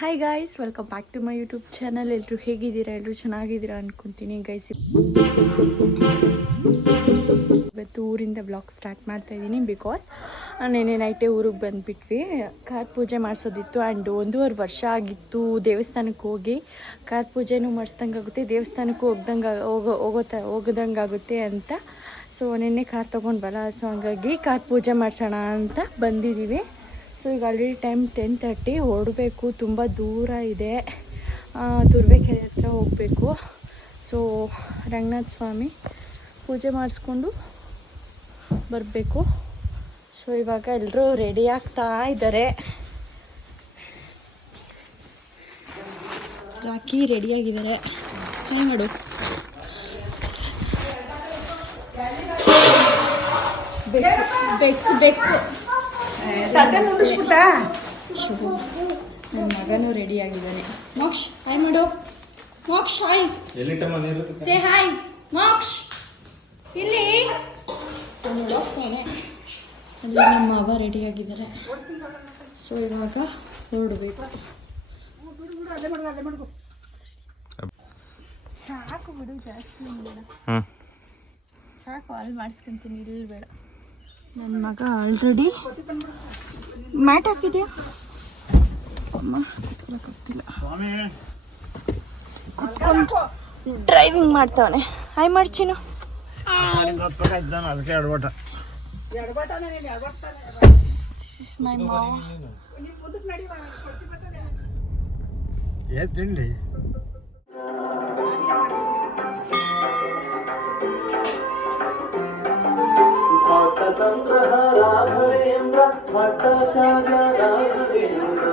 Hi guys, welcome back to my YouTube channel. ಎಲ್ಲರೂ ಹೇಗಿದ್ದೀರಾ? ಎಲ್ಲರೂ ಚೆನ್ನಾಗಿದ್ದೀರಾ ಅಂದ್ಕೊತೀನಿ ಗೈಸ್. ಇವತ್ತು ಊರಿಂದ ಬ್ಲಾಗ್ ಸ್ಟಾರ್ಟ್ ಮಾಡ್ತಾಯಿದ್ದೀನಿ ಬಿಕಾಸ್ ನೆನ್ನೆ ನೈಟೇ ಊರಿಗೆ ಬಂದುಬಿಟ್ವಿ. ಕಾರ್ ಪೂಜೆ ಮಾಡಿಸೋದಿತ್ತು ಆ್ಯಂಡ್ 1.5 ವರ್ಷ ಆಗಿತ್ತು ದೇವಸ್ಥಾನಕ್ಕೆ ಹೋಗಿ. ಕಾರ್ ಪೂಜೆನೂ ಮಾಡಿಸ್ದಂಗೆ ಆಗುತ್ತೆ, ದೇವಸ್ಥಾನಕ್ಕೂ ಹೋಗ್ದಂಗೆ ಆಗುತ್ತೆ ಅಂತ. ಸೊ ನೆನ್ನೆ ಕಾರ್ ತೊಗೊಂಡು ಬರ, ಸೊ ಹಂಗಾಗಿ ಕಾರ್ ಪೂಜೆ ಮಾಡಿಸೋಣ ಅಂತ ಬಂದಿದ್ದೀವಿ. ಸೊ ಈಗ ಆಲ್ರೆಡಿ ಟೈಮ್ 10:30, ಹೊರಡಬೇಕು. ತುಂಬ ದೂರ ಇದೆ, ತುರುವೇಕೆರೆ ಹತ್ರ ಹೋಗಬೇಕು. ಸೊ ರಂಗನಾಥ ಸ್ವಾಮಿ ಪೂಜೆ ಮಾಡಿಸ್ಕೊಂಡು ಬರಬೇಕು. ಸೊ ಇವಾಗ ಎಲ್ಲರೂ ರೆಡಿ ಆಗ್ತಾ ಇದ್ದಾರೆ. ರಾಕಿ ರೆಡಿಯಾಗಿದ್ದಾರೆ. ಏನು ಮಾಡು, ಬೆಕ್ಕು ಬೆಕ್ಕು ನನ್ನ ಮಗನೂ ರೆಡಿ ಆಗಿದ್ದಾನೆ. ಮೋಕ್ಷ್ ಹಾಯ್ ಮಾಡು. ಮೋಕ್ಷ್ ಹಾಯ್, ಸೇ ಹಾಯ್ ಮೋಕ್ಷ್. ಇಲ್ಲಿ ಅಲ್ಲಿ ನಮ್ಮ ಅವ್ವ ರೆಡಿ ಆಗಿದ್ದಾರೆ. ಸೊ ಇವಾಗ ಹೊರಡಬೇಕು. ಸಾಕು ಬಿಡು, ಜಾಸ್ತಿ ಬೇಡ, ಸಾಕು. ಅಲ್ಲಿ ಮಾಡಿಸ್ಕೊಂತೀನಿ, ಇಲ್ಲಿ ಬೇಡ. ನನ್ನ ಮಗ ಆಲ್ರೆಡಿ ಮ್ಯಾಟ್ ಹಾಕಿದ್ಯಾ ಅಮ್ಮ? ಕುತ್ಕೊಳ್ಳೋಕ್ಕಾಗ್ತಿಲ್ಲ, ಕುತ್ಕೊಂಡು ಡ್ರೈವಿಂಗ್ ಮಾಡ್ತಾವನೆ. ಹಾಯ್ ಮಾಡ್ಚಿನು. This is my mom. Sangraha Raghavendra Bhattacharya Raghavendra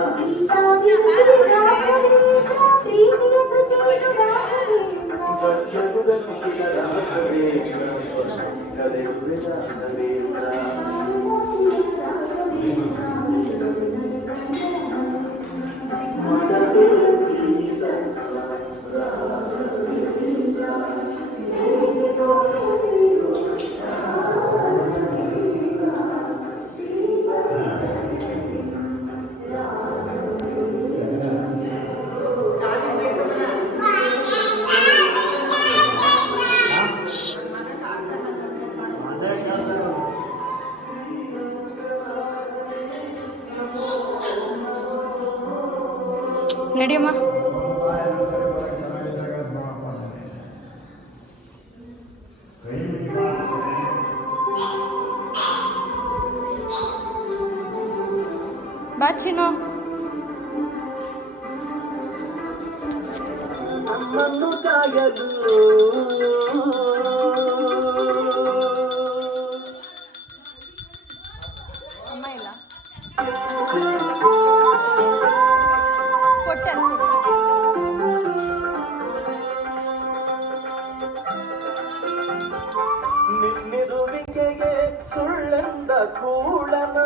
ನಡಿಯಮ್ಮ. ಬಾಚಿನೋ. ಅಮ್ಮನ್ನು ಕಾಯಲು ಅಮ್ಮ ಇಲ್ಲ, ಕೊಟ್ಟೆ. ನಿನ್ನಿರುವಿಕೆಗೆ ಸುಳ್ಳೆಂದ ಕೂಳನ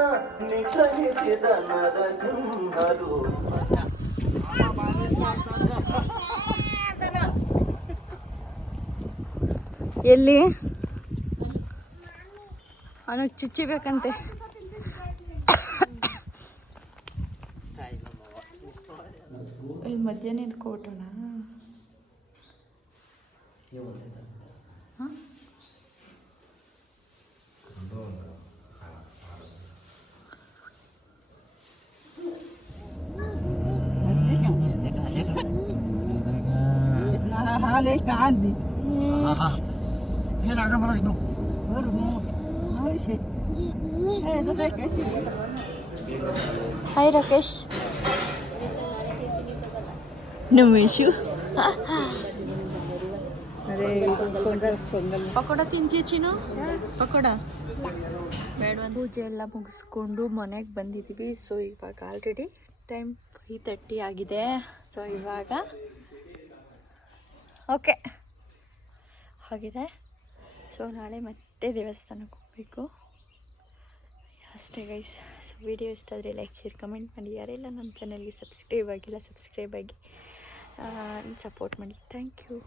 ನಿಗ್ರಹಿಸಿದ ನರಸಿಂಹರು. ಎಲ್ಲಿ ಅವನಿಗೆ ಚುಚ್ಚಿಬೇಕಂತೆ. ಇಲ್ಲಿ ಮಧ್ಯಾಹ್ನ ನಿಂತ್ಕೊಬಿಟ್ಟೋಣ. عندي هنا عجب رجله ಹಾಯ್ ರಾಕೇಶ್. ನಮೇಶು ಪಕೋಡ ತಿಂತೀಯ ಚಿನ್ನು? ಪಕೋಡ ಬೇಡ. ಪೂಜೆ ಎಲ್ಲ ಮುಗಿಸ್ಕೊಂಡು ಮನೆಗೆ ಬಂದಿದ್ದೀವಿ. ಸೊ ಇವಾಗ ಆಲ್ರೆಡಿ ಟೈಮ್ 3:30 ಆಗಿದೆ. ಸೊ ಇವಾಗ ಓಕೆ ಆಗಿದೆ. ಸೊ ನಾಳೆ ಮತ್ತೆ ದೇವಸ್ಥಾನಕ್ಕೆ ಹೋಗಬೇಕು. ಅಷ್ಟೇ ಗೈಸ್. ಸೊ ವಿಡಿಯೋ ಇಷ್ಟ ಆದರೆ ಲೈಕ್, ಶೇರ್, ಕಮೆಂಟ್ ಮಾಡಿ. ಯಾರೆಲ್ಲ ನಮ್ಮ ಚಾನಲ್ಗೆ ಸಬ್ಸ್ಕ್ರೈಬ್ ಆಗಿಲ್ಲ, ಸಬ್ಸ್ಕ್ರೈಬ್ ಆಗಿ ಸಪೋರ್ಟ್ ಮಾಡಿ. Thank you.